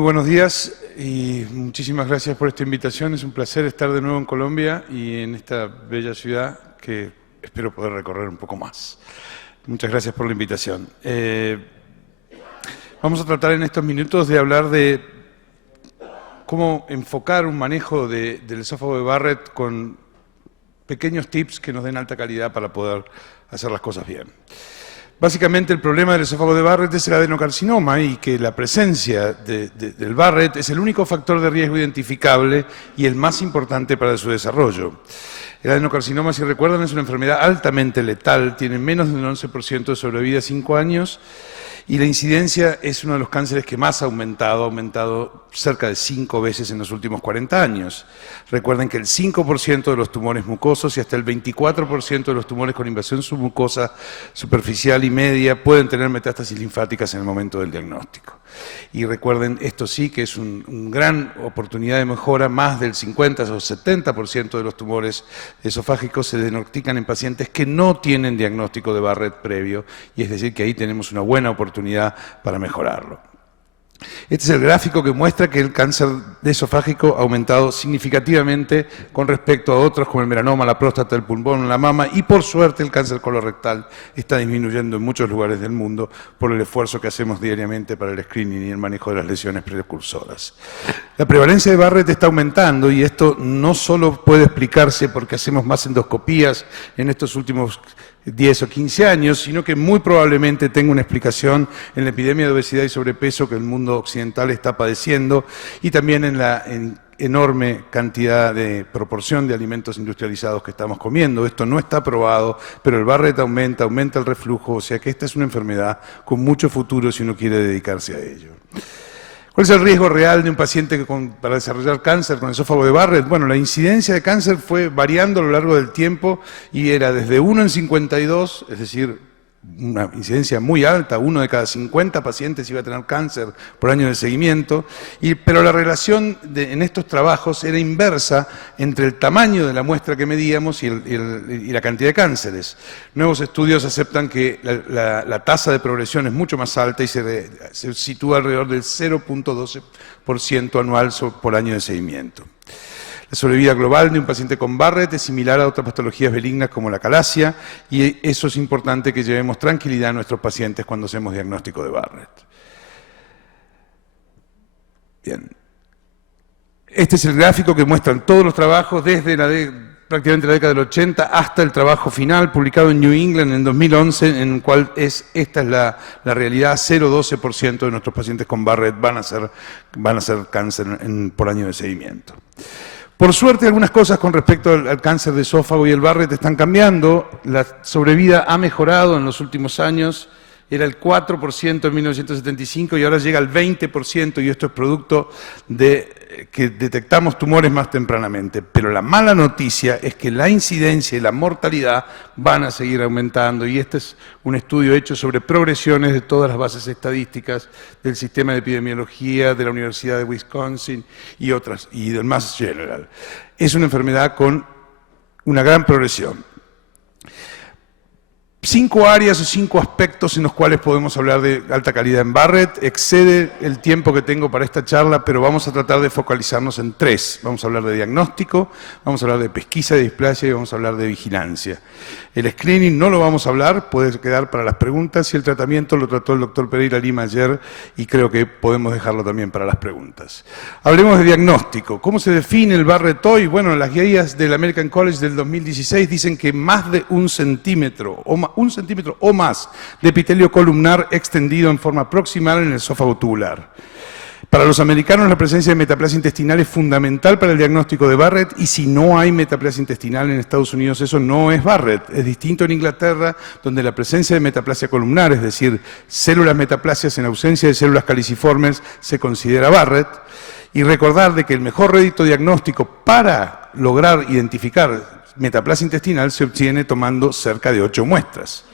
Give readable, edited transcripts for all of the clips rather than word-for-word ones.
Buenos días y muchísimas gracias por esta invitación. Es un placer estar de nuevo en Colombia y en esta bella ciudad que espero poder recorrer un poco más. Muchas gracias por la invitación. Vamos a tratar en estos minutos de hablar de cómo enfocar un manejo del esófago de Barrett con pequeños tips que nos den alta calidad para poder hacer las cosas bien. Básicamente el problema del esófago de Barrett es el adenocarcinoma y que la presencia del Barrett es el único factor de riesgo identificable y el más importante para su desarrollo. El adenocarcinoma, si recuerdan, es una enfermedad altamente letal, tiene menos del 11% de sobrevida a 5 años y la incidencia es uno de los cánceres que más ha aumentado cerca de 5 veces en los últimos 40 años. Recuerden que el 5% de los tumores mucosos y hasta el 24% de los tumores con invasión submucosa superficial y media pueden tener metástasis linfáticas en el momento del diagnóstico. Y recuerden, esto sí que es una gran oportunidad de mejora, más del 50 o 70% de los tumores esofágicos se diagnostican en pacientes que no tienen diagnóstico de Barrett previo, y es decir que ahí tenemos una buena oportunidad para mejorarlo. Este es el gráfico que muestra que el cáncer esofágico ha aumentado significativamente con respecto a otros como el melanoma, la próstata, el pulmón, la mama y por suerte el cáncer colorectal está disminuyendo en muchos lugares del mundo por el esfuerzo que hacemos diariamente para el screening y el manejo de las lesiones precursoras. La prevalencia de Barrett está aumentando y esto no solo puede explicarse porque hacemos más endoscopías en estos últimos 10 o 15 años, sino que muy probablemente tenga una explicación en la epidemia de obesidad y sobrepeso que el mundo occidental está padeciendo y también en la enorme cantidad de proporción de alimentos industrializados que estamos comiendo. Esto no está probado, pero el Barrett aumenta el reflujo, o sea que esta es una enfermedad con mucho futuro si uno quiere dedicarse a ello. ¿Cuál es el riesgo real de un paciente para desarrollar cáncer con esófago de Barrett? Bueno, la incidencia de cáncer fue variando a lo largo del tiempo y era desde 1 en 52, es decir, una incidencia muy alta, 1 de cada 50 pacientes iba a tener cáncer por año de seguimiento, pero la relación en estos trabajos era inversa entre el tamaño de la muestra que medíamos y la cantidad de cánceres. Nuevos estudios aceptan que la tasa de progresión es mucho más alta y se sitúa alrededor del 0.12% anual por año de seguimiento. La sobrevida global de un paciente con Barrett es similar a otras patologías benignas como la calasia y eso es importante que llevemos tranquilidad a nuestros pacientes cuando hacemos diagnóstico de Barrett. Bien. Este es el gráfico que muestran todos los trabajos desde prácticamente la década del 80 hasta el trabajo final publicado en New England en 2011, en el cual esta es la realidad: 0,12% de nuestros pacientes con Barrett van a ser cáncer por año de seguimiento. Por suerte, algunas cosas con respecto al cáncer de esófago y el Barrett están cambiando. La sobrevida ha mejorado en los últimos años. Era el 4% en 1975 y ahora llega al 20%, y esto es producto de que detectamos tumores más tempranamente. Pero la mala noticia es que la incidencia y la mortalidad van a seguir aumentando, y este es un estudio hecho sobre progresiones de todas las bases estadísticas del sistema de epidemiología de la Universidad de Wisconsin y otras, y del Mass General. Es una enfermedad con una gran progresión. 5 áreas o 5 aspectos en los cuales podemos hablar de alta calidad en Barrett. Excede el tiempo que tengo para esta charla, pero vamos a tratar de focalizarnos en 3. Vamos a hablar de diagnóstico, vamos a hablar de pesquisa de displasia y vamos a hablar de vigilancia. El screening no lo vamos a hablar, puede quedar para las preguntas, y el tratamiento lo trató el doctor Pereira Lima ayer y creo que podemos dejarlo también para las preguntas. Hablemos de diagnóstico. ¿Cómo se define el Barrett hoy? Bueno, las guías del American College del 2016 dicen que más de 1 centímetro o más de epitelio columnar extendido en forma proximal en el esófago tubular. Para los americanos, la presencia de metaplasia intestinal es fundamental para el diagnóstico de Barrett, y si no hay metaplasia intestinal en Estados Unidos, eso no es Barrett. Es distinto en Inglaterra, donde la presencia de metaplasia columnar, es decir, células metaplasias en ausencia de células caliciformes, se considera Barrett. Y recordar de que el mejor rédito diagnóstico para lograr identificar metaplasia intestinal se obtiene tomando cerca de 8 muestras.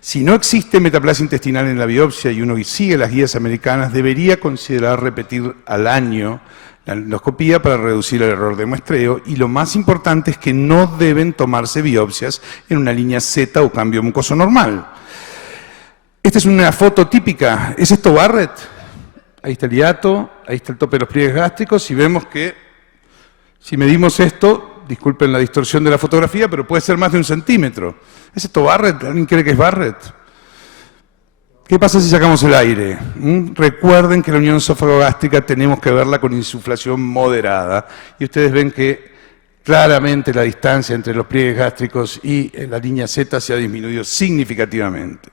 Si no existe metaplasia intestinal en la biopsia y uno sigue las guías americanas, debería considerar repetir al año la endoscopía para reducir el error de muestreo, y lo más importante es que no deben tomarse biopsias en una línea Z o cambio mucoso normal. Esta es una foto típica. ¿Es esto Barrett? Ahí está el hiato, ahí está el tope de los pliegues gástricos, y vemos que si medimos esto, disculpen la distorsión de la fotografía, pero puede ser más de 1 centímetro. ¿Es esto Barrett? ¿Alguien cree que es Barrett? ¿Qué pasa si sacamos el aire? Recuerden que la unión esófago-gástrica tenemos que verla con insuflación moderada, y ustedes ven que claramente la distancia entre los pliegues gástricos y la línea Z se ha disminuido significativamente.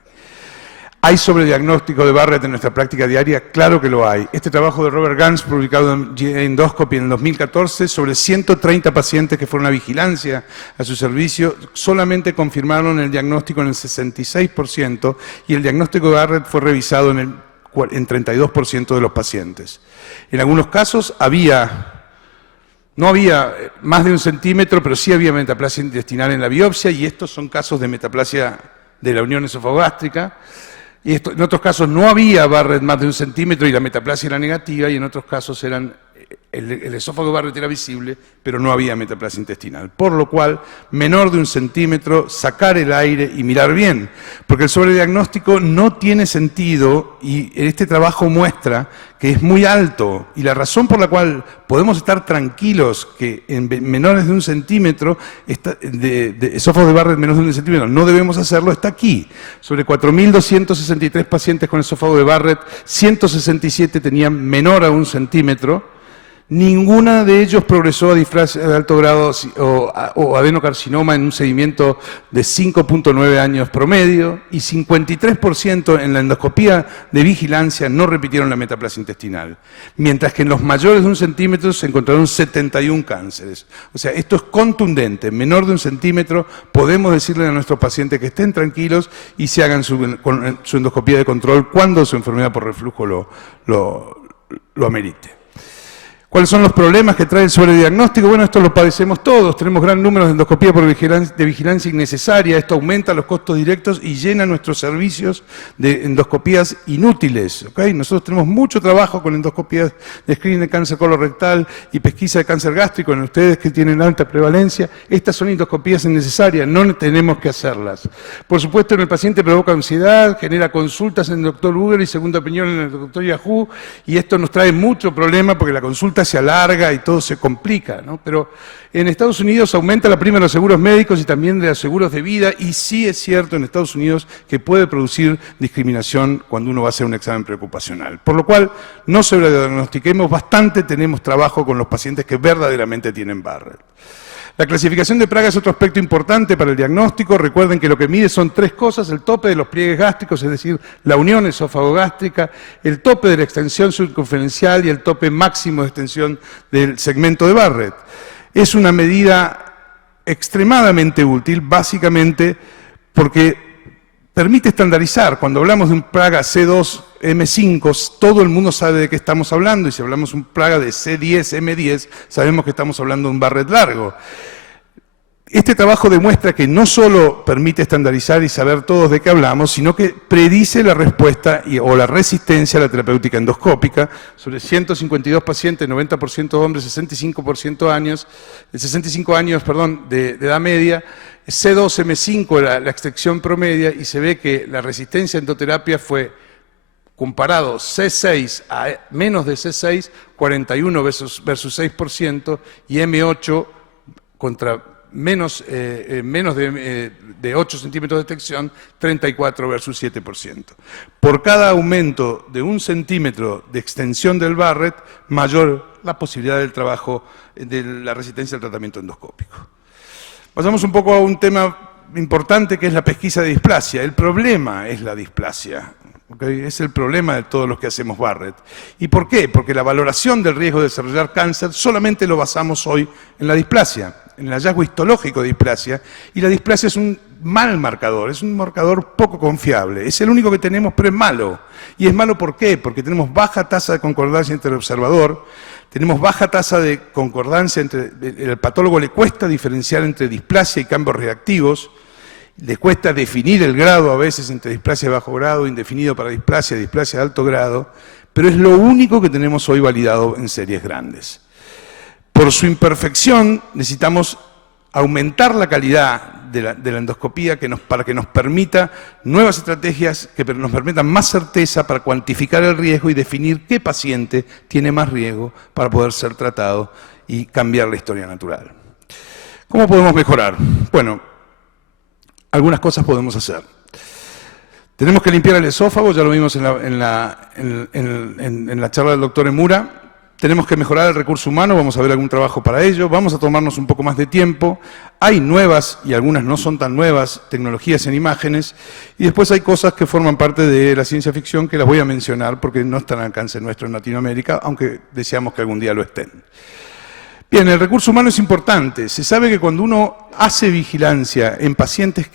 ¿Hay sobrediagnóstico de Barrett en nuestra práctica diaria? Claro que lo hay. Este trabajo de Robert Ganz, publicado en Endoscopy en el 2014, sobre 130 pacientes que fueron a vigilancia a su servicio, solamente confirmaron el diagnóstico en el 66%, y el diagnóstico de Barrett fue revisado en 32% de los pacientes. En algunos casos no había más de 1 centímetro, pero sí había metaplasia intestinal en la biopsia, y estos son casos de metaplasia de la unión esofagogástrica. Y en otros casos no había Barrett más de 1 centímetro y la metaplasia era negativa, y en otros casos el esófago de Barrett era visible, pero no había metaplasia intestinal. Por lo cual, menor de 1 centímetro, sacar el aire y mirar bien, porque el sobrediagnóstico no tiene sentido, y este trabajo muestra que es muy alto, y la razón por la cual podemos estar tranquilos que en menores de 1 centímetro, de esófago de Barrett menos de 1 centímetro, no debemos hacerlo, está aquí. Sobre 4.263 pacientes con esófago de Barrett, 167 tenían menor a 1 centímetro, ninguna de ellos progresó a displasia de alto grado o adenocarcinoma en un seguimiento de 5.9 años promedio, y 53% en la endoscopía de vigilancia no repitieron la metaplasia intestinal, mientras que en los mayores de 1 centímetro se encontraron 71 cánceres. O sea, esto es contundente. Menor de 1 centímetro, podemos decirle a nuestros pacientes que estén tranquilos y se hagan su endoscopía de control cuando su enfermedad por reflujo lo amerite. ¿Cuáles son los problemas que trae el sobrediagnóstico? Bueno, esto lo padecemos todos. Tenemos gran número de endoscopía de vigilancia innecesaria. Esto aumenta los costos directos y llena nuestros servicios de endoscopías inútiles. ¿Okay? Nosotros tenemos mucho trabajo con endoscopías de screening de cáncer colorectal y pesquisa de cáncer gástrico en ustedes que tienen alta prevalencia. Estas son endoscopías innecesarias, no tenemos que hacerlas. Por supuesto, en el paciente provoca ansiedad, genera consultas en el doctor Google y segunda opinión en el doctor Yahoo, y esto nos trae mucho problema porque la consulta se alarga y todo se complica, ¿no? Pero en Estados Unidos aumenta la prima de los seguros médicos y también de los seguros de vida, y sí es cierto en Estados Unidos que puede producir discriminación cuando uno va a hacer un examen preocupacional. Por lo cual, no sobrediagnostiquemos bastante, tenemos trabajo con los pacientes que verdaderamente tienen Barrett. La clasificación de Praga es otro aspecto importante para el diagnóstico. Recuerden que lo que mide son 3 cosas: el tope de los pliegues gástricos, es decir, la unión esófago-gástrica, el tope de la extensión circunferencial y el tope máximo de extensión del segmento de Barrett. Es una medida extremadamente útil, básicamente porque permite estandarizar. Cuando hablamos de un Praga C2M5, todo el mundo sabe de qué estamos hablando, y si hablamos de un Praga de C10M10, sabemos que estamos hablando de un Barrett largo. Este trabajo demuestra que no solo permite estandarizar y saber todos de qué hablamos, sino que predice la respuesta o la resistencia a la terapéutica endoscópica. Sobre 152 pacientes, 90% hombres, 65 años de edad media, C2M5 era la extensión promedia, y se ve que la resistencia a endoterapia fue, comparado C6 a menos de C6, 41 versus 6%, y M8 contra menos de 8 centímetros de extensión, 34 versus 7%. Por cada aumento de 1 centímetro de extensión del Barrett, mayor la posibilidad del trabajo de la resistencia al tratamiento endoscópico. Pasamos un poco a un tema importante, que es la pesquisa de displasia. El problema es la displasia. ¿Okay? Es el problema de todos los que hacemos Barrett. ¿Y por qué? Porque la valoración del riesgo de desarrollar cáncer solamente lo basamos hoy en la displasia, en el hallazgo histológico de displasia, y la displasia es un mal marcador, es un marcador poco confiable. Es el único que tenemos, pero es malo. ¿Y es malo por qué? Porque tenemos baja tasa de concordancia entre el observador, tenemos baja tasa de concordancia entre... El patólogo le cuesta diferenciar entre displasia y cambios reactivos, le cuesta definir el grado a veces entre displasia de bajo grado, indefinido para displasia de alto grado, pero es lo único que tenemos hoy validado en series grandes. Por su imperfección necesitamos aumentar la calidad de la endoscopía para que nos permita nuevas estrategias que nos permitan más certeza para cuantificar el riesgo y definir qué paciente tiene más riesgo para poder ser tratado y cambiar la historia natural. ¿Cómo podemos mejorar? Bueno, algunas cosas podemos hacer. Tenemos que limpiar el esófago, ya lo vimos en la charla del doctor Emura. Tenemos que mejorar el recurso humano, vamos a ver algún trabajo para ello, vamos a tomarnos un poco más de tiempo. Hay nuevas, y algunas no son tan nuevas, tecnologías en imágenes, y después hay cosas que forman parte de la ciencia ficción que las voy a mencionar porque no están al alcance nuestro en Latinoamérica, aunque deseamos que algún día lo estén. Bien, el recurso humano es importante. Se sabe que cuando uno hace vigilancia en pacientes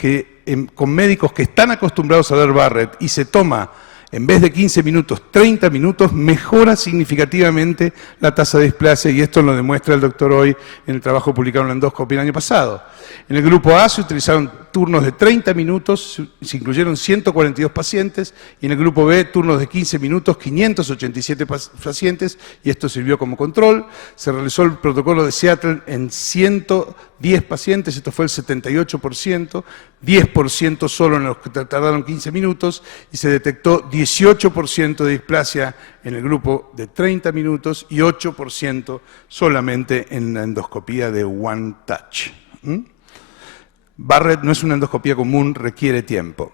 con médicos que están acostumbrados a ver Barrett y se toma, en vez de 15 minutos, 30 minutos, mejora significativamente la tasa de displasia, y esto lo demuestra el doctor hoy en el trabajo publicado en la endoscopia el año pasado. En el grupo A se utilizaron turnos de 30 minutos, se incluyeron 142 pacientes, y en el grupo B turnos de 15 minutos, 587 pacientes, y esto sirvió como control. Se realizó el protocolo de Seattle en 110 pacientes, esto fue el 78%, 10% solo en los que tardaron 15 minutos, y se detectó 18% de displasia en el grupo de 30 minutos y 8% solamente en la endoscopía de One Touch. Barrett no es una endoscopía común, requiere tiempo.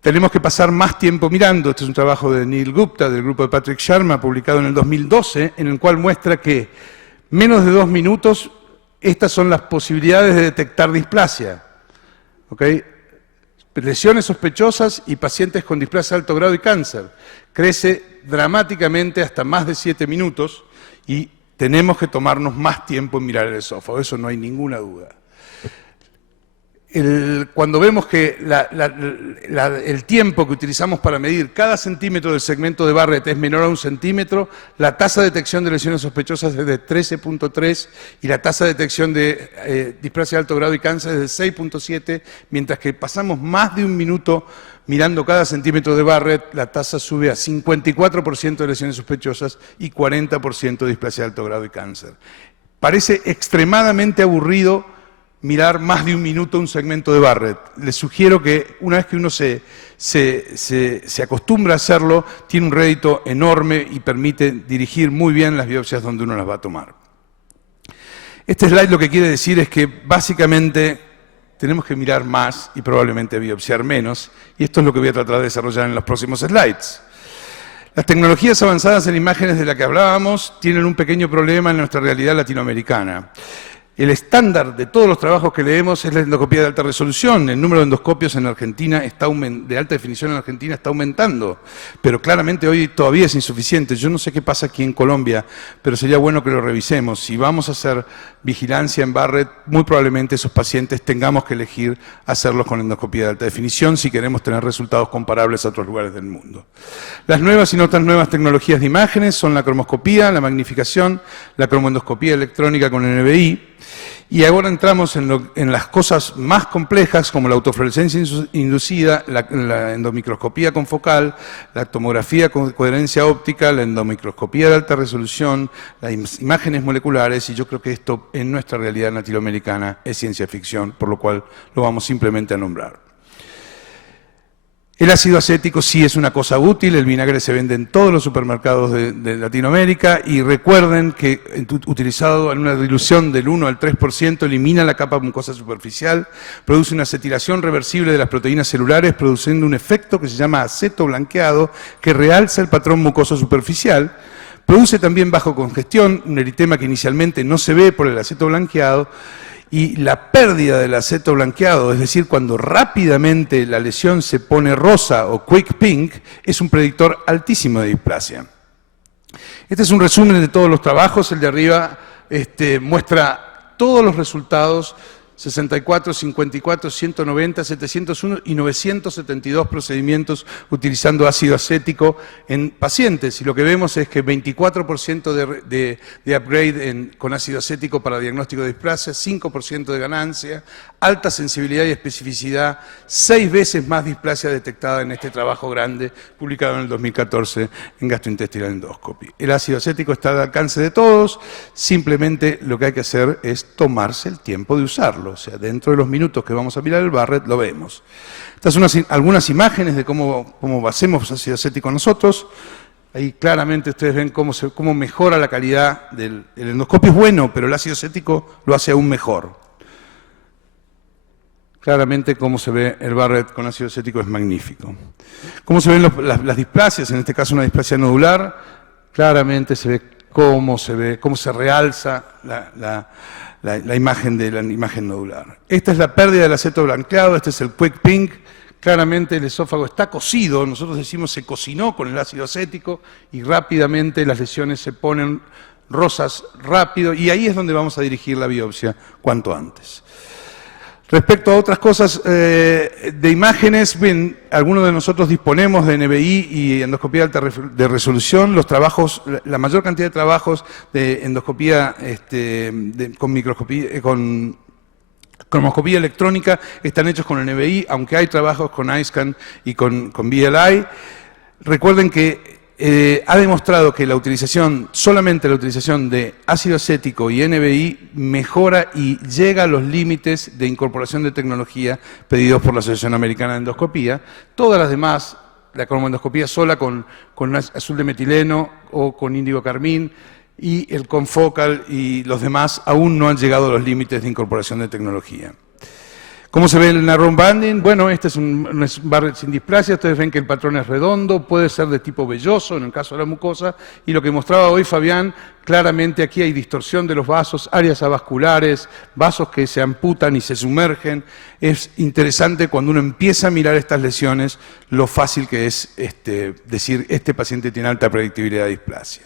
Tenemos que pasar más tiempo mirando. Este es un trabajo de Neil Gupta, del grupo de Patrick Sharma, publicado en el 2012, en el cual muestra que menos de 2 minutos, estas son las posibilidades de detectar displasia. ¿Okay? Lesiones sospechosas y pacientes con displasia de alto grado y cáncer. Crece dramáticamente hasta más de 7 minutos y tenemos que tomarnos más tiempo en mirar el esófago, eso no hay ninguna duda. Cuando vemos que el tiempo que utilizamos para medir cada centímetro del segmento de Barrett es menor a 1 centímetro, la tasa de detección de lesiones sospechosas es de 13.3 y la tasa de detección de displasia de alto grado y cáncer es de 6.7, mientras que pasamos más de 1 minuto mirando cada centímetro de Barrett, la tasa sube a 54% de lesiones sospechosas y 40% de displasia de alto grado y cáncer. Parece extremadamente aburrido mirar más de 1 minuto un segmento de Barrett. Les sugiero que una vez que uno se acostumbra a hacerlo, tiene un rédito enorme y permite dirigir muy bien las biopsias donde uno las va a tomar. Este slide lo que quiere decir es que básicamente tenemos que mirar más y probablemente biopsiar menos, y esto es lo que voy a tratar de desarrollar en los próximos slides. Las tecnologías avanzadas en imágenes de las que hablábamos tienen un pequeño problema en nuestra realidad latinoamericana. El estándar de todos los trabajos que leemos es la endoscopía de alta resolución. El número de endoscopios en Argentina de alta definición en Argentina está aumentando, pero claramente hoy todavía es insuficiente. Yo no sé qué pasa aquí en Colombia, pero sería bueno que lo revisemos. Si vamos a hacer vigilancia en Barrett, muy probablemente esos pacientes tengamos que elegir hacerlos con endoscopía de alta definición si queremos tener resultados comparables a otros lugares del mundo. Las nuevas y no tan nuevas tecnologías de imágenes son la cromoscopía, la magnificación, la cromoendoscopía electrónica con NBI. Y ahora entramos en las cosas más complejas como la autofluorescencia inducida, la endomicroscopía confocal, la tomografía con coherencia óptica, la endomicroscopía de alta resolución, las imágenes moleculares, y yo creo que esto en nuestra realidad latinoamericana es ciencia ficción, por lo cual lo vamos simplemente a nombrar. El ácido acético sí es una cosa útil, el vinagre se vende en todos los supermercados de Latinoamérica, y recuerden que utilizado en una dilución del 1 al 3% elimina la capa mucosa superficial, produce una acetilación reversible de las proteínas celulares, produciendo un efecto que se llama acetoblanqueado, que realza el patrón mucoso superficial, produce también bajo congestión, un eritema que inicialmente no se ve por el acetoblanqueado, y la pérdida del aceto blanqueado, es decir, cuando rápidamente la lesión se pone rosa o quick pink, es un predictor altísimo de displasia. Este es un resumen de todos los trabajos. El de arriba muestra todos los resultados 64, 54, 190, 701 y 972 procedimientos utilizando ácido acético en pacientes. Y lo que vemos es que 24% de upgrade con ácido acético para diagnóstico de displasia, 5% de ganancia, alta sensibilidad y especificidad, 6 veces más displasia detectada en este trabajo grande publicado en el 2014 en Gastrointestinal Endoscopy. El ácido acético está al alcance de todos, simplemente lo que hay que hacer es tomarse el tiempo de usarlo, o sea, dentro de los minutos que vamos a mirar el Barrett lo vemos. Estas son algunas imágenes de cómo hacemos ácido acético nosotros. Ahí claramente ustedes ven cómo mejora la calidad el endoscopio es bueno, pero el ácido acético lo hace aún mejor. Claramente cómo se ve el Barrett con ácido acético es magnífico. Cómo se ven las displasias, en este caso una displasia nodular, claramente se ve cómo se realza la imagen de la imagen nodular. Esta es la pérdida del aceto blanqueado, este es el quick pink. Claramente el esófago está cocido, nosotros decimos se cocinó con el ácido acético y rápidamente las lesiones se ponen rosas rápido y ahí es donde vamos a dirigir la biopsia cuanto antes. Respecto a otras cosas de imágenes, bien, algunos de nosotros disponemos de NBI y endoscopía de resolución. Los trabajos, la mayor cantidad de trabajos de endoscopía con cromoscopía electrónica están hechos con el NBI, aunque hay trabajos con iScan y con BLI. Recuerden que ha demostrado que solamente la utilización de ácido acético y NBI mejora y llega a los límites de incorporación de tecnología pedidos por la Asociación Americana de Endoscopía. Todas las demás, la cromoendoscopía sola con azul de metileno o con índigo carmín y el confocal y los demás aún no han llegado a los límites de incorporación de tecnología. ¿Cómo se ve el narrow banding? Bueno, este es un Barrett sin displasia. Ustedes ven que el patrón es redondo, puede ser de tipo velloso en el caso de la mucosa. Y lo que mostraba hoy Fabián, claramente aquí hay distorsión de los vasos, áreas avasculares, vasos que se amputan y se sumergen. Es interesante cuando uno empieza a mirar estas lesiones, lo fácil que es decir, este paciente tiene alta predictibilidad de displasia.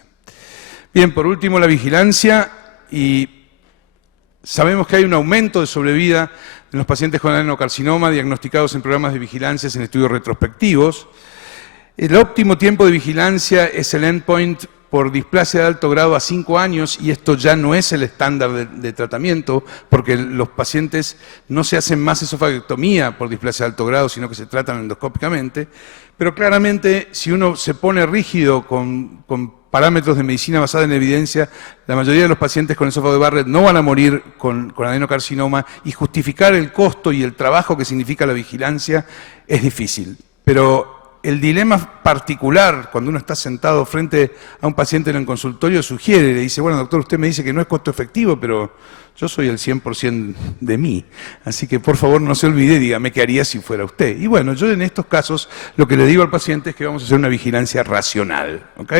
Bien, por último, la vigilancia. Y sabemos que hay un aumento de sobrevida en los pacientes con adenocarcinoma diagnosticados en programas de vigilancia en estudios retrospectivos. El óptimo tiempo de vigilancia es el endpoint por displasia de alto grado a 5 años y esto ya no es el estándar de tratamiento porque los pacientes no se hacen más esofagectomía por displasia de alto grado, sino que se tratan endoscópicamente. Pero claramente, si uno se pone rígido con parámetros de medicina basada en evidencia, la mayoría de los pacientes con esófago de Barrett no van a morir con adenocarcinoma y justificar el costo y el trabajo que significa la vigilancia es difícil. Pero el dilema particular, cuando uno está sentado frente a un paciente en el consultorio, sugiere, le dice, bueno, doctor, usted me dice que no es costo efectivo, pero yo soy el 100% de mí, así que por favor no se olvide, dígame qué haría si fuera usted. Y bueno, yo en estos casos lo que le digo al paciente es que vamos a hacer una vigilancia racional, ¿ok?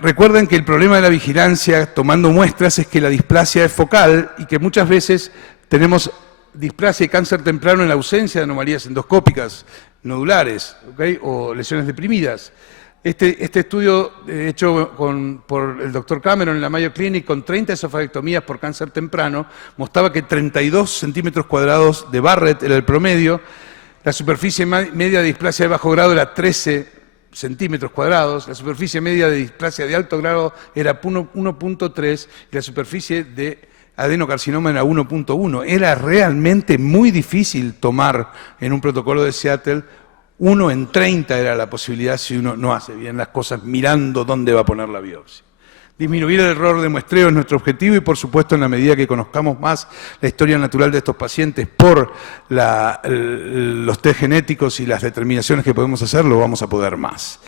Recuerden que el problema de la vigilancia tomando muestras es que la displasia es focal y que muchas veces tenemos displasia y cáncer temprano en la ausencia de anomalías endoscópicas nodulares, ¿okay? O lesiones deprimidas. Este estudio hecho por el doctor Cameron en la Mayo Clinic con 30 esofagectomías por cáncer temprano mostraba que 32 centímetros cuadrados de Barrett era el promedio, la superficie media de displasia de bajo grado era 13 centímetros cuadrados, la superficie media de displasia de alto grado era 1.3 y la superficie de adenocarcinoma era 1.1. Era realmente muy difícil tomar en un protocolo de Seattle, 1 en 30 era la posibilidad si uno no hace bien las cosas mirando dónde va a poner la biopsia. Disminuir el error de muestreo es nuestro objetivo y, por supuesto, en la medida que conozcamos más la historia natural de estos pacientes por los test genéticos y las determinaciones que podemos hacer, lo vamos a poder más.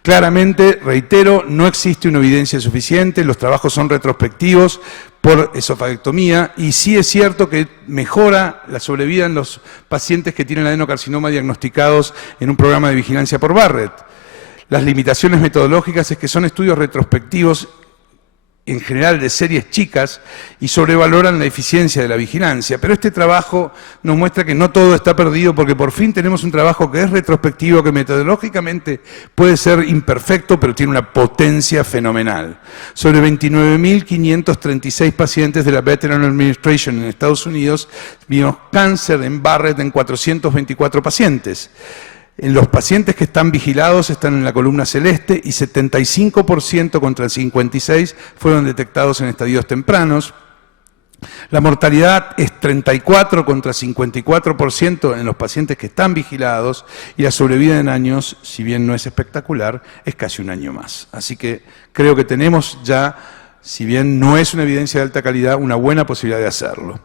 Claramente, reitero, no existe una evidencia suficiente, los trabajos son retrospectivos por esofagectomía y sí es cierto que mejora la sobrevida en los pacientes que tienen adenocarcinoma diagnosticados en un programa de vigilancia por Barrett. Las limitaciones metodológicas es que son estudios retrospectivos en general de series chicas y sobrevaloran la eficiencia de la vigilancia. Pero este trabajo nos muestra que no todo está perdido porque por fin tenemos un trabajo que es retrospectivo, que metodológicamente puede ser imperfecto, pero tiene una potencia fenomenal. Sobre 29.536 pacientes de la Veteran Administration en Estados Unidos vimos cáncer en Barrett en 424 pacientes. Los pacientes que están vigilados están en la columna celeste y 75% contra el 56% fueron detectados en estadios tempranos. La mortalidad es 34 contra 54% en los pacientes que están vigilados y la sobrevida en años, si bien no es espectacular, es casi un año más. Así que creo que tenemos ya, si bien no es una evidencia de alta calidad, una buena posibilidad de hacerlo.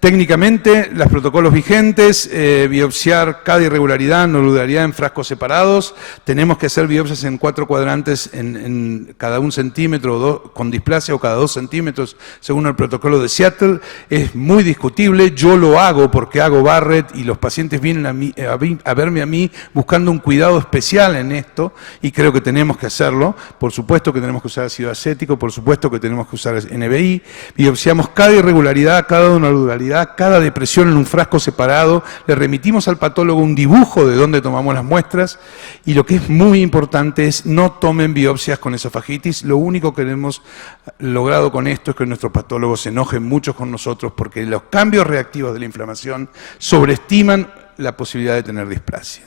Técnicamente, los protocolos vigentes, biopsiar cada irregularidad, nodularidad en frascos separados, tenemos que hacer biopsias en 4 cuadrantes en cada 1 centímetro con displasia o cada 2 centímetros, según el protocolo de Seattle. Es muy discutible, yo lo hago porque hago Barrett y los pacientes vienen a verme a mí buscando un cuidado especial en esto y creo que tenemos que hacerlo. Por supuesto que tenemos que usar ácido acético, por supuesto que tenemos que usar NBI, biopsiamos cada irregularidad, cada nodularidad, cada depresión en un frasco separado, le remitimos al patólogo un dibujo de dónde tomamos las muestras y lo que es muy importante es no tomen biopsias con esofagitis. Lo único que hemos logrado con esto es que nuestros patólogos se enojen mucho con nosotros porque los cambios reactivos de la inflamación sobreestiman la posibilidad de tener displasia.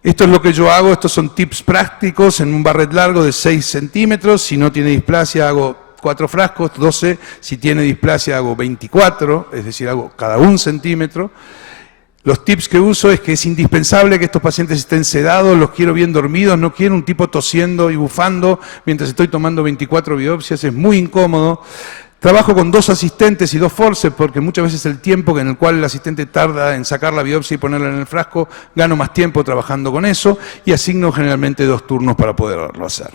Esto es lo que yo hago, estos son tips prácticos en un Barrett largo de 6 centímetros, si no tiene displasia hago 4 frascos, 12, si tiene displasia hago 24, es decir, hago cada 1 centímetro. Los tips que uso es que es indispensable que estos pacientes estén sedados, los quiero bien dormidos, no quiero un tipo tosiendo y bufando mientras estoy tomando 24 biopsias, es muy incómodo. Trabajo con 2 asistentes y 2 forceps porque muchas veces el tiempo en el cual el asistente tarda en sacar la biopsia y ponerla en el frasco, gano más tiempo trabajando con eso y asigno generalmente 2 turnos para poderlo hacer.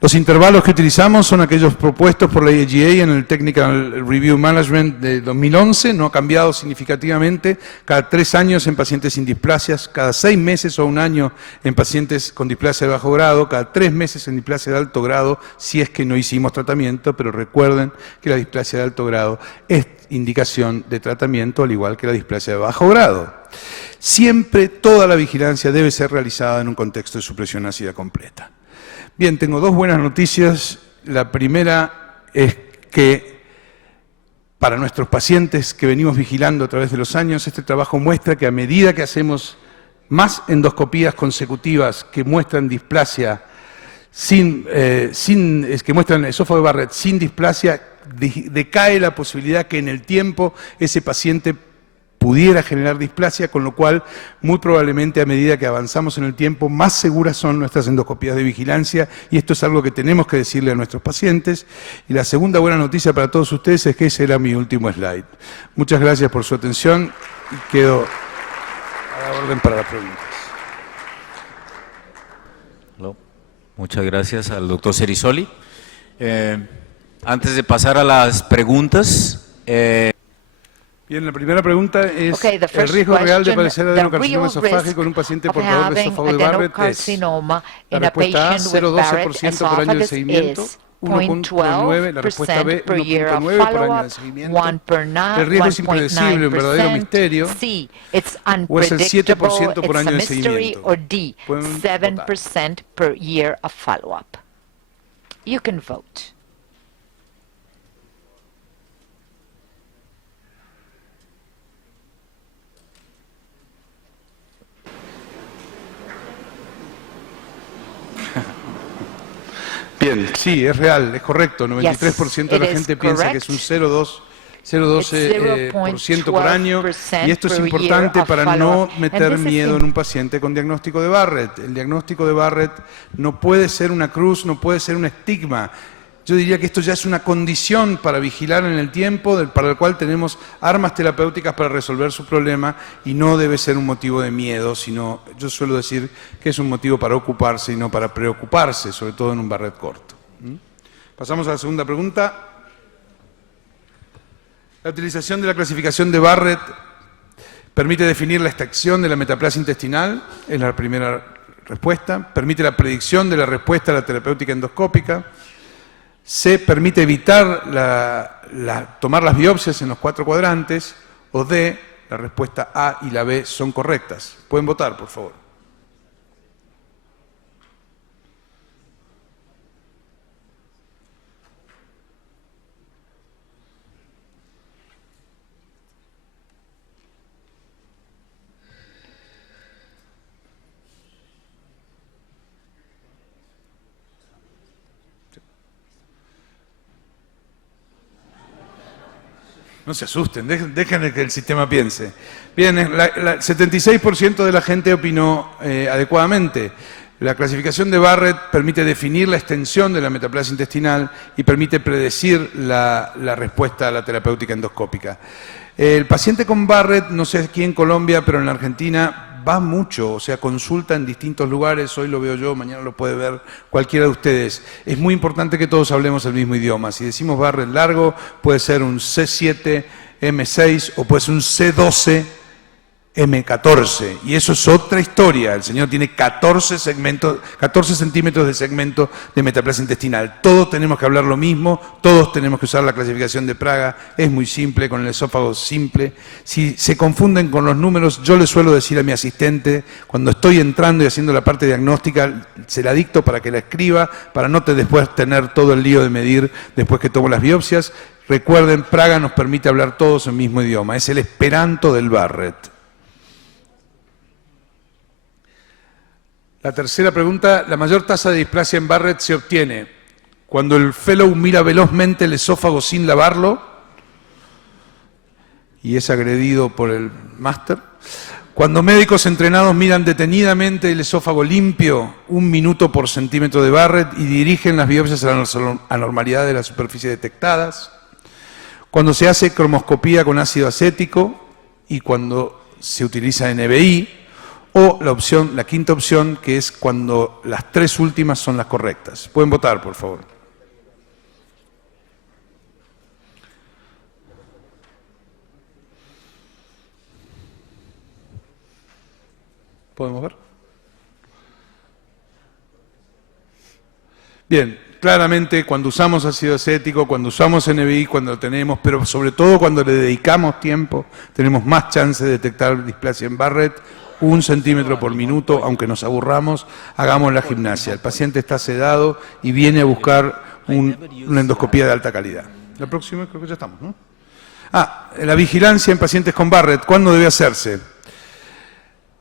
Los intervalos que utilizamos son aquellos propuestos por la AGA en el Technical Review Management de 2011, no ha cambiado significativamente, cada 3 años en pacientes sin displasias, cada 6 meses o 1 año en pacientes con displasia de bajo grado, cada 3 meses en displasia de alto grado, si es que no hicimos tratamiento, pero recuerden que la displasia de alto grado es indicación de tratamiento, al igual que la displasia de bajo grado. Siempre toda la vigilancia debe ser realizada en un contexto de supresión ácida completa. Bien, tengo 2 buenas noticias. La primera es que para nuestros pacientes que venimos vigilando a través de los años, este trabajo muestra que a medida que hacemos más endoscopías consecutivas que muestran displasia que muestran esófago de Barrett sin displasia, decae la posibilidad que en el tiempo ese paciente pudiera generar displasia, con lo cual muy probablemente a medida que avanzamos en el tiempo más seguras son nuestras endoscopías de vigilancia y esto es algo que tenemos que decirle a nuestros pacientes. Y la segunda buena noticia para todos ustedes es que ese era mi último slide. Muchas gracias por su atención y quedo a la orden para las preguntas. Muchas gracias al doctor Cerisoli. Antes de pasar a las preguntas... Bien, la primera pregunta es, ¿el riesgo real de padecer adenocarcinoma esofágico en un paciente portador de esófago de Barrett es? La respuesta A, 0,12% por año de seguimiento, 1,9%, la respuesta B, 1,9% por año de seguimiento. El riesgo es impredecible, un verdadero misterio, o es el 7% por año de seguimiento. Pueden votar. Bien, sí, es real, es correcto. 93% de la gente piensa que es un 0,12% por año. Y esto es importante para no meter miedo en un paciente con diagnóstico de Barrett. El diagnóstico de Barrett no puede ser una cruz, no puede ser un estigma. Yo diría que esto ya es una condición para vigilar en el tiempo, para el cual tenemos armas terapéuticas para resolver su problema y no debe ser un motivo de miedo, sino yo suelo decir que es un motivo para ocuparse y no para preocuparse, sobre todo en un Barrett corto. Pasamos a la segunda pregunta. La utilización de la clasificación de Barrett permite definir la extracción de la metaplasia intestinal, es la primera respuesta. Permite la predicción de la respuesta a la terapéutica endoscópica. C, permite evitar tomar las biopsias en los 4 cuadrantes, o D, la respuesta A y la B son correctas. Pueden votar, por favor. No se asusten, dejen que el sistema piense. Bien, el 76% de la gente opinó adecuadamente. La clasificación de Barrett permite definir la extensión de la metaplasia intestinal y permite predecir la respuesta a la terapéutica endoscópica. El paciente con Barrett, no sé aquí en Colombia, pero en la Argentina va mucho, o sea, consulta en distintos lugares, hoy lo veo yo, mañana lo puede ver cualquiera de ustedes. Es muy importante que todos hablemos el mismo idioma. Si decimos Barrett largo, puede ser un C7, M6 o puede ser un C12, M14, y eso es otra historia. El señor tiene 14 centímetros de segmento de metaplasia intestinal. Todos tenemos que hablar lo mismo, todos tenemos que usar la clasificación de Praga, es muy simple, con el esófago simple. Si se confunden con los números, yo le suelo decir a mi asistente, cuando estoy entrando y haciendo la parte diagnóstica, se la dicto para que la escriba, para no después tener todo el lío de medir después que tomo las biopsias. Recuerden, Praga nos permite hablar todos el mismo idioma, es el esperanto del Barrett. La tercera pregunta, la mayor tasa de displasia en Barrett se obtiene cuando el fellow mira velozmente el esófago sin lavarlo y es agredido por el máster. Cuando médicos entrenados miran detenidamente el esófago limpio 1 minuto por centímetro de Barrett y dirigen las biopsias a las anormalidades de la superficie detectadas. Cuando se hace cromoscopía con ácido acético y cuando se utiliza NBI. O la quinta opción, que es cuando las 3 últimas son las correctas. Pueden votar, por favor. ¿Podemos ver? Bien, claramente cuando usamos ácido acético, cuando usamos NBI, cuando lo tenemos, pero sobre todo cuando le dedicamos tiempo, tenemos más chance de detectar displasia en Barrett. 1 centímetro por minuto, aunque nos aburramos, hagamos la gimnasia. El paciente está sedado y viene a buscar una endoscopía de alta calidad. La próxima creo que ya estamos, ¿no? La vigilancia en pacientes con Barrett, ¿cuándo debe hacerse?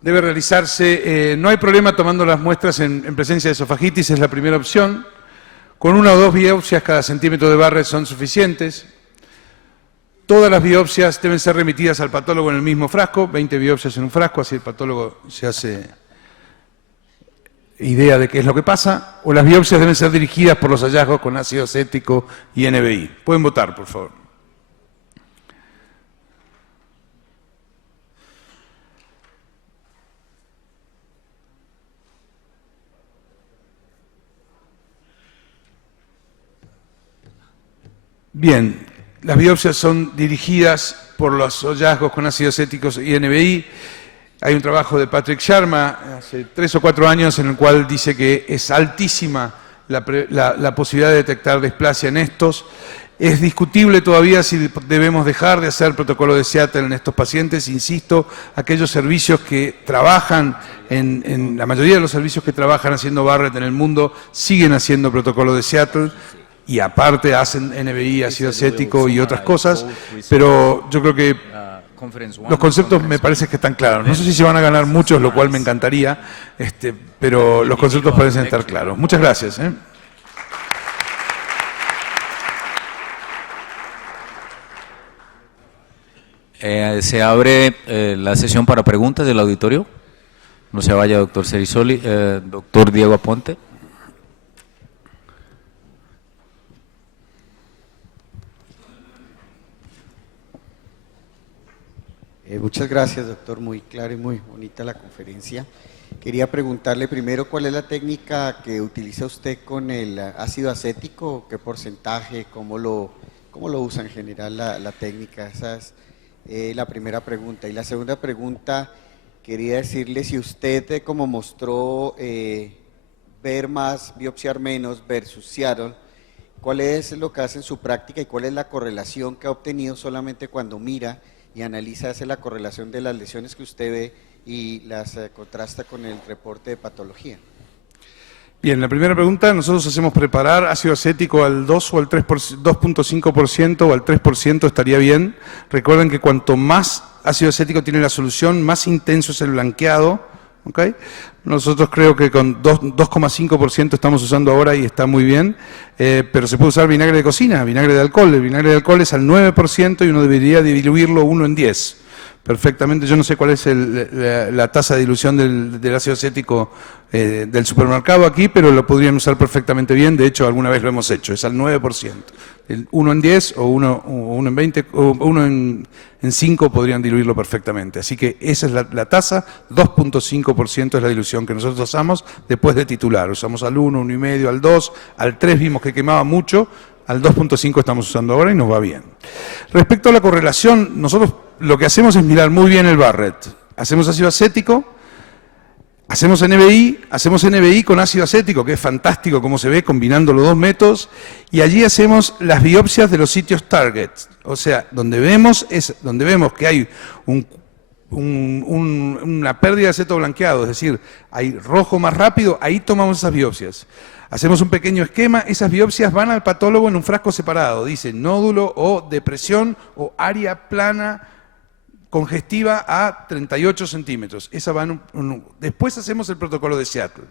Debe realizarse, no hay problema tomando las muestras en presencia de esofagitis, es la primera opción. Con 1 o 2 biopsias cada centímetro de Barrett son suficientes. Todas las biopsias deben ser remitidas al patólogo en el mismo frasco, 20 biopsias en un frasco, así el patólogo se hace idea de qué es lo que pasa, o las biopsias deben ser dirigidas por los hallazgos con ácido acético y NBI. Pueden votar, por favor. Bien. Las biopsias son dirigidas por los hallazgos con ácidos acéticos y NBI. Hay un trabajo de Patrick Sharma hace 3 o 4 años en el cual dice que es altísima la posibilidad de detectar displasia en estos. Es discutible todavía si debemos dejar de hacer protocolo de Seattle en estos pacientes. Insisto, aquellos servicios que trabajan, en la mayoría de los servicios que trabajan haciendo Barrett en el mundo, siguen haciendo protocolo de Seattle. Y aparte hacen NBI, ácido acético y otras cosas, pero yo creo que los conceptos me parece que están claros. No sé si se van a ganar muchos, lo cual me encantaría, pero los conceptos parecen estar claros. Muchas gracias. Se abre la sesión para preguntas del auditorio. No se vaya, doctor Cerisoli. Doctor Diego Aponte. Muchas gracias, doctor. Muy clara y muy bonita la conferencia. Quería preguntarle primero cuál es la técnica que utiliza usted con el ácido acético, qué porcentaje, cómo lo usa en general la técnica. Esa es la primera pregunta. Y la segunda pregunta, quería decirle si usted, como mostró ver más, biopsiar menos versus Seattle, cuál es lo que hace en su práctica y cuál es la correlación que ha obtenido solamente cuando mira y analiza, hace la correlación de las lesiones que usted ve y las contrasta con el reporte de patología. Bien, la primera pregunta, nosotros hacemos preparar ácido acético al 2 o al 2.5% o al 3% estaría bien. Recuerden que cuanto más ácido acético tiene la solución, más intenso es el blanqueado. ¿Okay? Nosotros creo que con 2,5% estamos usando ahora y está muy bien, pero se puede usar vinagre de cocina, vinagre de alcohol. El vinagre de alcohol es al 9% y uno debería diluirlo 1 en 10. Perfectamente, yo no sé cuál es la tasa de dilución del ácido acético del supermercado aquí, pero lo podrían usar perfectamente bien, de hecho alguna vez lo hemos hecho, es al 9%. El 1 en 10 o 1 en 20 o 1 en 5 podrían diluirlo perfectamente. Así que esa es la tasa, 2.5% es la dilución que nosotros usamos después de titular. Usamos al 1, 1,5, al 2, al 3 vimos que quemaba mucho, al 2.5 estamos usando ahora y nos va bien. Respecto a la correlación, nosotros lo que hacemos es mirar muy bien el Barrett. Hacemos ácido acético, hacemos NBI con ácido acético, que es fantástico cómo se ve combinando los dos métodos, y allí hacemos las biopsias de los sitios target. O sea, donde vemos que hay una pérdida de aceto blanqueado, es decir, hay rojo más rápido, ahí tomamos esas biopsias. Hacemos un pequeño esquema, esas biopsias van al patólogo en un frasco separado, dice nódulo o depresión o área plana congestiva a 38 centímetros. Esa va después hacemos el protocolo de Seattle.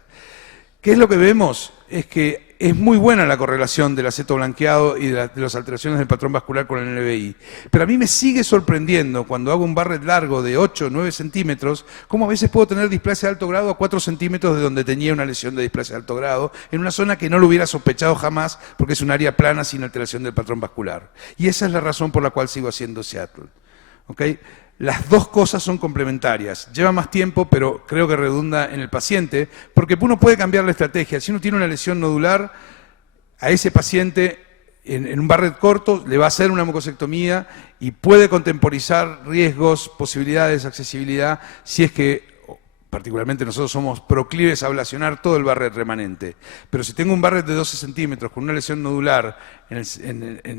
¿Qué es lo que vemos? Es que es muy buena la correlación del aceto blanqueado y de las alteraciones del patrón vascular con el NBI. Pero a mí me sigue sorprendiendo cuando hago un Barrett largo de 8 o 9 centímetros, cómo a veces puedo tener displasia de alto grado a 4 centímetros de donde tenía una lesión de displasia de alto grado, en una zona que no lo hubiera sospechado jamás, porque es un área plana sin alteración del patrón vascular. Y esa es la razón por la cual sigo haciendo Seattle. ¿Okay? Las dos cosas son complementarias. Lleva más tiempo, pero creo que redunda en el paciente, porque uno puede cambiar la estrategia. Si uno tiene una lesión nodular, a ese paciente en un Barrett corto le va a hacer una mucosectomía y puede contemporizar riesgos, posibilidades, accesibilidad, si es que particularmente nosotros somos proclives a ablacionar todo el Barrett remanente. Pero si tengo un Barrett de 12 centímetros con una lesión nodular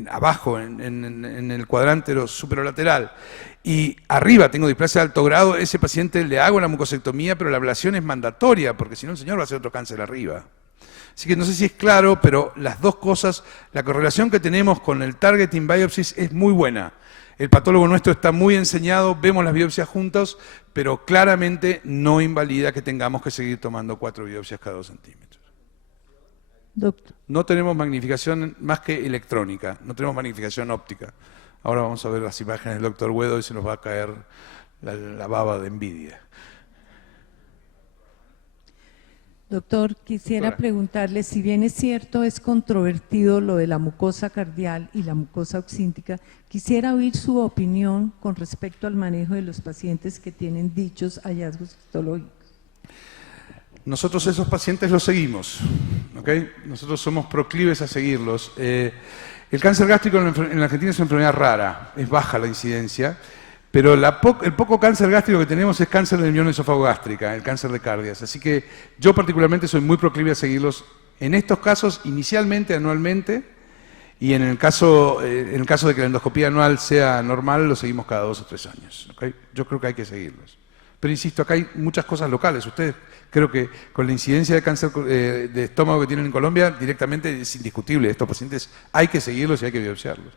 abajo, en el cuadrante superolateral, y arriba tengo displasia de alto grado, a ese paciente le hago la mucosectomía, pero la ablación es mandatoria, porque si no el señor va a hacer otro cáncer arriba. Así que no sé si es claro, pero las dos cosas, la correlación que tenemos con el targeting biopsies es muy buena. El patólogo nuestro está muy enseñado, vemos las biopsias juntos, pero claramente no invalida que tengamos que seguir tomando 4 biopsias cada 2 centímetros. Doctor. No tenemos magnificación más que electrónica, no tenemos magnificación óptica. Ahora vamos a ver las imágenes del doctor Güedo y se nos va a caer la baba de envidia. Doctor, quisiera preguntarle, si bien es cierto, es controvertido lo de la mucosa cardial y la mucosa oxíntica, quisiera oír su opinión con respecto al manejo de los pacientes que tienen dichos hallazgos histológicos. Nosotros esos pacientes los seguimos, ¿okay? Nosotros somos proclives a seguirlos. El cáncer gástrico en la Argentina es una enfermedad rara, es baja la incidencia, pero el poco cáncer gástrico que tenemos es cáncer de unión esofágico-gástrica, el cáncer de cardias. Así que yo particularmente soy muy proclive a seguirlos en estos casos inicialmente, anualmente, y en el caso de que la endoscopía anual sea normal, lo seguimos cada 2 o 3 años. ¿Okay? Yo creo que hay que seguirlos. Pero insisto, acá hay muchas cosas locales. Ustedes creo que con la incidencia de cáncer de estómago que tienen en Colombia, directamente es indiscutible. Estos pacientes hay que seguirlos y hay que biopsiarlos.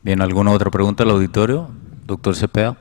Bien, ¿alguna otra pregunta al auditorio? Doctor Cepeda.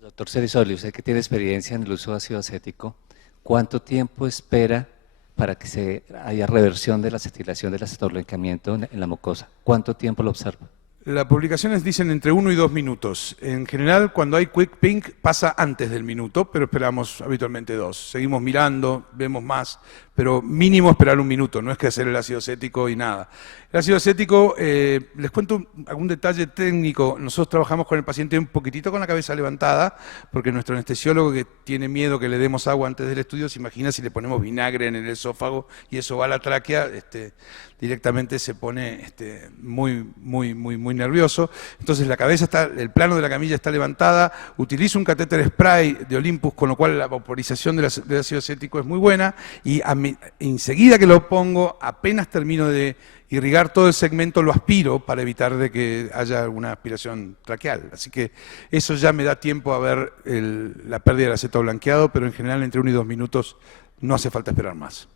Doctor Cerisoli, usted que tiene experiencia en el uso de ácido acético, ¿cuánto tiempo espera para que haya reversión de la acetilación del acetoblanqueamiento en la mucosa? ¿Cuánto tiempo lo observa? Las publicaciones dicen entre 1 y 2 minutos. En general, cuando hay quick pink, pasa antes del minuto, pero esperamos habitualmente 2. Seguimos mirando, vemos más, pero mínimo esperar 1 minuto, no es que hacer el ácido acético y nada. El ácido acético, les cuento algún detalle técnico. Nosotros trabajamos con el paciente un poquitito con la cabeza levantada, porque nuestro anestesiólogo, que tiene miedo que le demos agua antes del estudio, se imagina si le ponemos vinagre en el esófago y eso va a la tráquea, directamente se pone muy nervioso. Entonces la cabeza está, el plano de la camilla está levantada, utilizo un catéter spray de Olympus, con lo cual la vaporización del ácido acético es muy buena, y enseguida que lo pongo, apenas termino de irrigar todo el segmento, lo aspiro para evitar de que haya alguna aspiración traqueal. Así que eso ya me da tiempo a ver la pérdida del aceto blanqueado, pero en general entre 1 y 2 minutos no hace falta esperar más.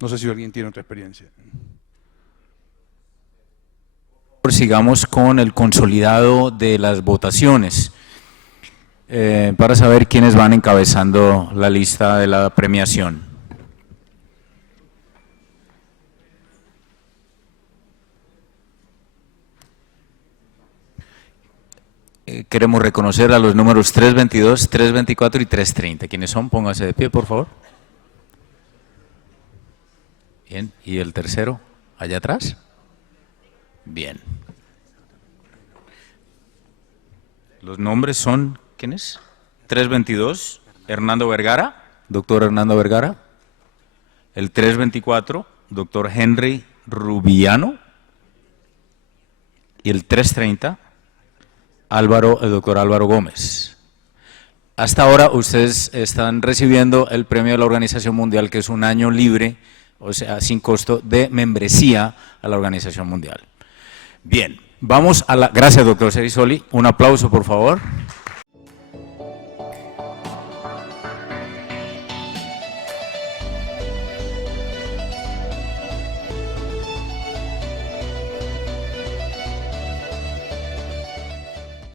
No sé si alguien tiene otra experiencia. Sigamos con el consolidado de las votaciones para saber quiénes van encabezando la lista de la premiación. Queremos reconocer a los números 322, 324 y 330. ¿Quiénes son? Pónganse de pie, por favor. Bien, ¿y el tercero? ¿Allá atrás? Bien. Los nombres son, ¿quiénes? 322, Hernando Vergara, doctor Hernando Vergara. El 324, doctor Henry Rubiano. Y el 330, el doctor Álvaro Gómez. Hasta ahora ustedes están recibiendo el premio de la Organización Mundial, que es un año libre, o sea, sin costo de membresía a la Organización Mundial. Bien, vamos a la... Gracias, doctor Cerisoli. Un aplauso, por favor.